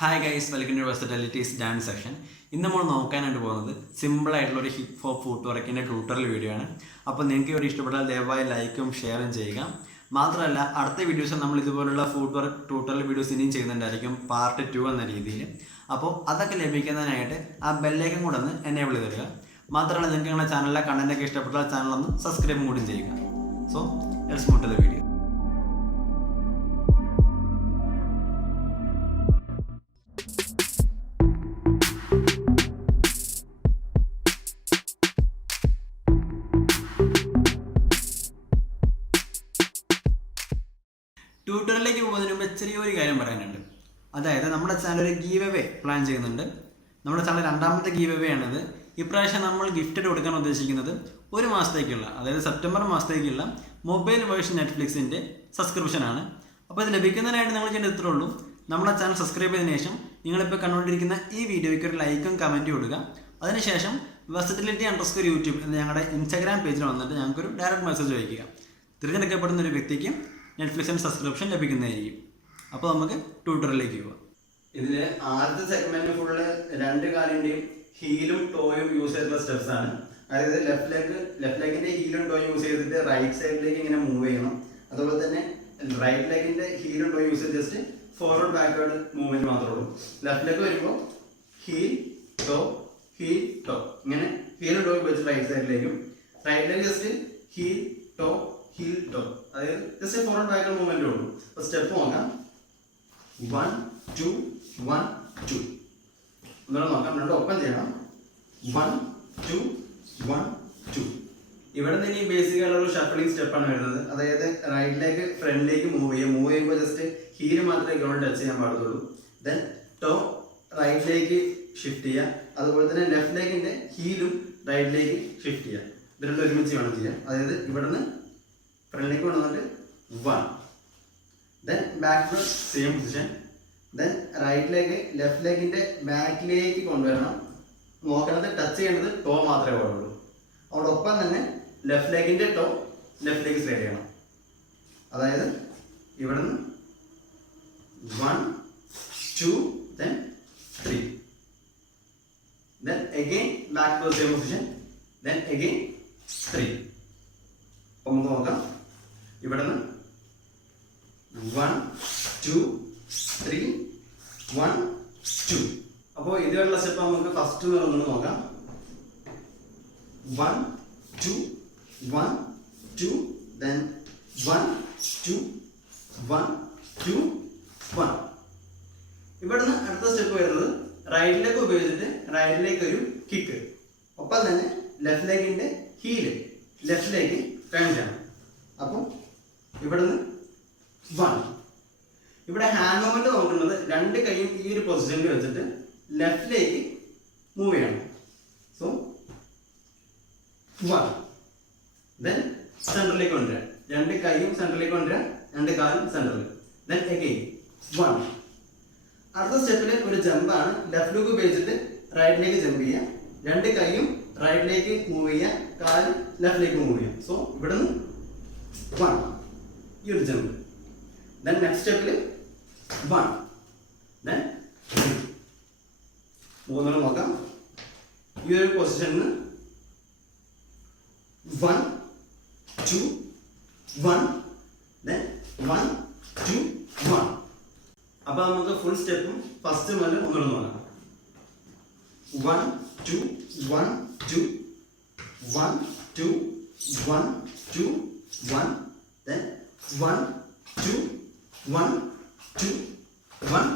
Hi guys, welcome to Versatility's dance section. ഇന്ന് നമ്മൾ നോക്കാനായിട്ട് പോകുന്നത് സിമ്പിളായിട്ടുള്ള ഒരു ഹിപ്പ് ഹോപ്പ് ഫുട് വർക്കിൻ്റെ ട്യൂട്ടോറിയൽ വീഡിയോ ആണ്. അപ്പോൾ നിങ്ങൾക്ക് ഇവിടെ ഇഷ്ടപ്പെട്ടാൽ ദയവായി ലൈക്കും ഷെയറും ചെയ്യുക. മാത്രമല്ല അടുത്ത വീഡിയോസ് നമ്മൾ ഇതുപോലുള്ള ഫുട് വർക്ക് ട്യൂട്ടോറിയൽ വീഡിയോസ് ഇനിയും ചെയ്യുന്നുണ്ടായിരിക്കും, പാർട്ട് 2 എന്ന രീതിയിൽ. അപ്പോൾ അതൊക്കെ ലഭിക്കുന്നതിനായിട്ട് ആ ബെല്ലൈക്കൻ കൂടെ ഒന്ന് എനേബിൾ ചെയ്ത് തരിക. മാത്രമല്ല നിങ്ങൾക്ക് നിങ്ങളുടെ ചാനലിലെ കണ്ടൻറ്റൊക്കെ ഇഷ്ടപ്പെട്ടാൽ ചാനലൊന്ന് സബ്സ്ക്രൈബും കൂടി ചെയ്യുക. So let's move to the video. ട്യൂട്ടോറിയലിലേക്ക് പോകുന്നതിന് മുമ്പ് ചെറിയൊരു കാര്യം പറയാനുണ്ട്. അതായത് നമ്മുടെ ചാനൽ ഒരു ഗീവ് അവേ പ്ലാൻ ചെയ്യുന്നുണ്ട്. നമ്മുടെ ചാനൽ രണ്ടാമത്തെ ഗീവ് അവേ ആണിത്. ഇപ്രാവശ്യം നമ്മൾ ഗിഫ്റ്റ് കൊടുക്കാൻ ഉദ്ദേശിക്കുന്നത് ഒരു മാസത്തേക്കുള്ള, അതായത് സെപ്റ്റംബർ മാസത്തേക്കുള്ള മൊബൈൽ വേർഷൻ നെറ്റ്ഫ്ലിക്സിൻ്റെ സബ്സ്ക്രിപ്ഷനാണ്. അപ്പോൾ ഇത് ലഭിക്കുന്നതിനായിട്ട് നിങ്ങൾ ചെയ്യേണ്ടത് ഇത്രേ ഉള്ളൂ. നമ്മുടെ ചാനൽ സബ്സ്ക്രൈബ് ചെയ്തതിനു ശേഷം നിങ്ങളിപ്പോൾ കണ്ടുകൊണ്ടിരിക്കുന്ന ഈ വീഡിയോയ്ക്ക് ഒരു ലൈക്കും കമൻറ്റും കൊടുക്കുക. അതിനുശേഷം Versatility_YouTube എന്ന ഞങ്ങളുടെ ഇൻസ്റ്റാഗ്രാം പേജിൽ വന്നിട്ട് ഞങ്ങൾക്കൊരു ഡയറക്റ്റ് മെസ്സേജ് അയയ്ക്കുക. തിരഞ്ഞെടുക്കപ്പെടുന്ന ഒരു വ്യക്തിക്ക് നെറ്റ്ഫ്ലിക്സിന് സബ്സ്ക്രിപ്ഷൻ ലഭിക്കുന്നതായിരിക്കും. അപ്പോൾ നമുക്ക് ട്യൂട്ടോറിയലിലേക്ക് പോകാം. ഇതിൽ ആദ്യത്തെ സെഗ്മെന്റ് ഫുള്ള് രണ്ട് കാലിൻ്റെയും ഹീലും ടോയും യൂസ് ചെയ്തിട്ടുള്ള സ്റ്റെപ്സ് ആണ്. അതായത് ലെഫ്റ്റ് ലെഗിന്റെ ഹീലും ടോയും യൂസ് ചെയ്തിട്ട് റൈറ്റ് സൈഡിലേക്ക് ഇങ്ങനെ മൂവ് ചെയ്യണം. അതുപോലെ തന്നെ റൈറ്റ് ലെഗിന്റെ ഹീലും ടോയും യൂസ് ചെയ്ത് ജസ്റ്റ് ഫോർവേഡ് ബാക്ക്വേർഡ് മൂവ്മെന്റ് മാത്രമേ ഉള്ളൂ. ലെഫ്റ്റ് ലെഗ് വരുമ്പോൾ ഹീൽ ടോ ഇങ്ങനെ ഹീലും ടോ വെച്ച് റൈറ്റ് സൈഡിലേക്കും, right leg just heel toe, അതായത് ജസ്റ്റ് ഫോർവേഡ് ബാക്ക് മൂവ്മെന്റ് ഉള്ളൂ. അപ്പോൾ സ്റ്റെപ്പ് നോക്കാം. 1 2 1 2 ഒന്നുകൂടെ നോക്കാം. രണ്ടും ഒപ്പം ചെയ്യണം. 1 2 1 2. ഇവിടെ നിന്ന് ഇനി ബേസിക് ആയിട്ടുള്ള ഒരു ഷഫിളിംഗ് സ്റ്റെപ്പാണ് വരുന്നത്. അതായത് റൈറ്റിലേക്ക് ഫ്രണ്ടിലേക്ക് മൂവ് ചെയ്യുമ്പോൾ ജസ്റ്റ് ഹീല് മാത്രമേ ഗ്രൗണ്ട് ടച്ച് ചെയ്യാൻ പാടുള്ളൂ. ദെൻ ടോ റൈറ്റിലേക്ക് ഷിഫ്റ്റ് ചെയ്യുക. അതുപോലെ തന്നെ ലെഫ്റ്റ് ലെഗിന്റെ ഹീലും റൈറ്റിലേക്ക് ഷിഫ്റ്റ് ചെയ്യുക. ഇത് രണ്ടും ഒരുമിച്ച് വേണം ചെയ്യാൻ. അതായത് ഇവിടെ നിന്ന് ഫ്രണ്ടിലേക്ക് കൊണ്ടുവന്നിട്ട് 1, then back to same position, then right leg left ലെഗിന്റെ ബാക്കിലേക്ക് കൊണ്ടുവരണം. നോക്കേണ്ടത് ടച്ച് ചെയ്യേണ്ടത് ടോ മാത്രമേ പാടുള്ളൂ. അതോടൊപ്പം തന്നെ ലെഫ്റ്റ് ലെഗിന്റെ ടോ ലെഫ്റ്റിലേക്ക് സ്ലൈഡ് ചെയ്യണം. അതായത് ഇവിടെ നിന്ന് 1 2 then 3, then again back to the same position, then again 3. അപ്പോൾ നമുക്ക് നോക്കാം. ഇവിടെ നിന്ന് 1 2 3 1 2. അപ്പോൾ ഇതുള്ള സ്റ്റെപ്പ് നമുക്ക് ഫസ്റ്റ് ഒന്ന് നോക്കാം. 1 2 1 2, then 1 2 1 2 1. ഇവിടുന്ന് അടുത്ത സ്റ്റെപ്പ് വരുന്നത് റൈറ്റ് ലെഗ് ഉപയോഗിച്ചിട്ട് റൈറ്റിലേക്ക് ഒരു കിക്ക്, ഒപ്പം തന്നെ ലെഫ്റ്റ് ലെഗിന്റെ ഹീല് ലെഫ്റ്റിലേക്ക് ടേൺ ചെയ്യണം. അപ്പോൾ ഇവിടുന്ന് 1. ഇവിടെ ഹാൻഡ് മൂവ്മെന്റ് നോക്കുന്നത് രണ്ട് കൈയും ഈ ഒരു പൊസിഷനിൽ വെച്ചിട്ട് ലെഫ്റ്റിലേക്ക് മൂവ് ചെയ്യണം. സോ 1, ദെൻ സെന്ററിലേക്ക് കൊണ്ടുവരാം. രണ്ട് കൈയും സെന്ററിലേക്ക് കൊണ്ടുവരാം, രണ്ട് കാലും സെന്ററിൽ, ദെൻ അഗൈൻ 1. അടുത്ത സ്റ്റെപ്പിൽ ഒരു ജമ്പാണ്. ലെഫ്റ്റ് ലെഗ് ഉപയോഗിച്ചിട്ട് റൈറ്റിലേക്ക് ജമ്പ് ചെയ്യുക. രണ്ട് കൈയും റൈറ്റിലേക്ക് മൂവ് ചെയ്യുക, കാല് ലെഫ്റ്റിലേക്ക് മൂവ് ചെയ്യുക. സോ ഇവിടുന്ന് 1, ഈ ഒരു ജമ്പ്. ദെൻ നെക്സ്റ്റ് സ്റ്റെപ്പിൽ 1, ദെൻ 3. മൂന്നെണ്ണം നോക്കാം. ഈ ഒരു പൊസിഷനിൽ 1 2 1, ദെൻ 1 2 1. അപ്പോൾ നമുക്ക് ഫുൾ സ്റ്റെപ്പും ഫസ്റ്റ് മുതൽ ഒന്നുകൂടെ നോക്കാം. 1 2 1 2 1 2 1 2 1, then 1 2 1 2 1